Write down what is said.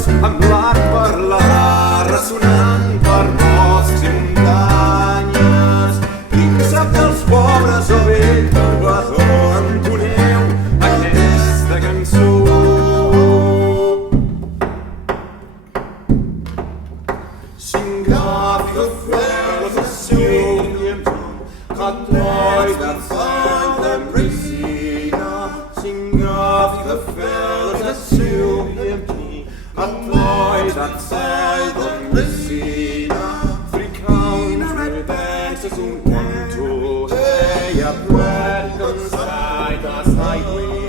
terres amb l'arc per la ressonant per boscs i muntanyes. Príncep dels pobres o vell trobador, entoneu aquesta cançó. Sing of the fellows of Sylvian tongue, cut boys that find them Priscilla. Sing of the fellows of Sylvian tongue, cut boys that find them Priscilla. Three country dances in one, two, hey, a bread inside the highway.